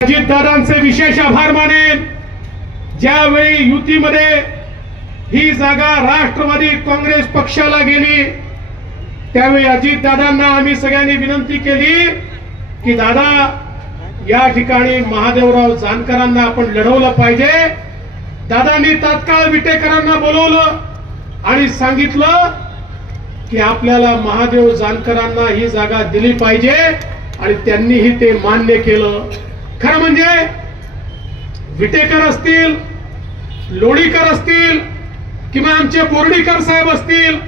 अजितदादांचे विशेष आभार मानेन। ज्यावेळी युतीमध्ये ही जागा राष्ट्रवादी काँग्रेस पक्षाला गेली त्यावेळी अजितदादांना आम्ही सगळ्यांनी विनंती केली की दादा या ठिकाणी महादेवराव जानकरांना आपण लढवलं पाहिजे। दादांनी तात्काळ विटेकरांना बोलवलं आणि सांगितलं की आपल्याला महादेव जानकरांना ही जागा दिली पाहिजे आणि त्यांनीही ते मान्य केलं। खरं म्हणजे विटेकर असतील, लोणीकर असतील किंवा आमचे बोर्डीकर साहेब असतील,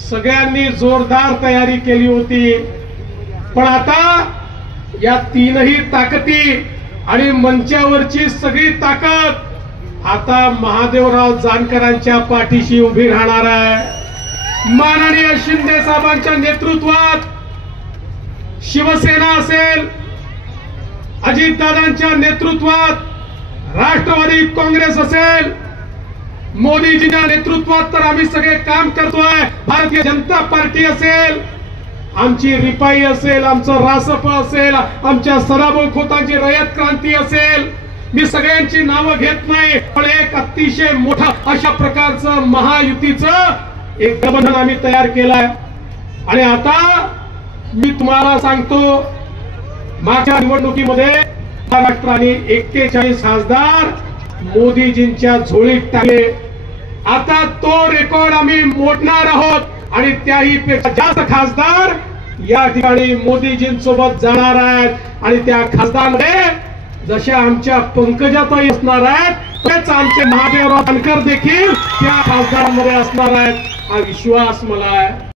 सगळ्यांनी जोरदार तयारी केली होती। पण आता या तीनही ताकदी आणि मंचावरची सगळी ताकद आता महादेवराव जानकरांच्या पाठीशी उभी राहणार आहे। माननीय शिंदे साहेबांच्या नेतृत्वात शिवसेना असेल, अजितदादांच्या नेतृत्वात राष्ट्रवादी काँग्रेस असेल, मोदीजींच्या नेतृत्वात तर आम्ही सगळे काम करतोय। भारतीय जनता पार्टी असेल, आमची रिपाई असेल, आमचं रासप असेल, आमच्या सदाभाऊ खोतांची रयत क्रांती असेल, मी सगळ्यांची नावं घेत नाही, पण एक अतिशय मोठा अशा प्रकारचं महायुतीचं एक गठबंधन आम्ही तयार केलंय। आणि आता मी तुम्हाला सांगतो, मागच्या निवडणुकीमध्ये महाराष्ट्राने 41 खासदार मोदीजींच्या झोळीत टाकले। आता तो रेकॉर्ड आम्ही मोडणार आहोत आणि त्याही पेक्षा जास्त खासदार या ठिकाणी मोदीजींसोबत जाणार आहेत। आणि त्या खासदारांमध्ये जशा आमच्या पंकजाताई असणार आहेत तेच आमचे महादेवराव जानकर देखील त्या खासदारांमध्ये असणार आहेत, हा विश्वास मला आहे।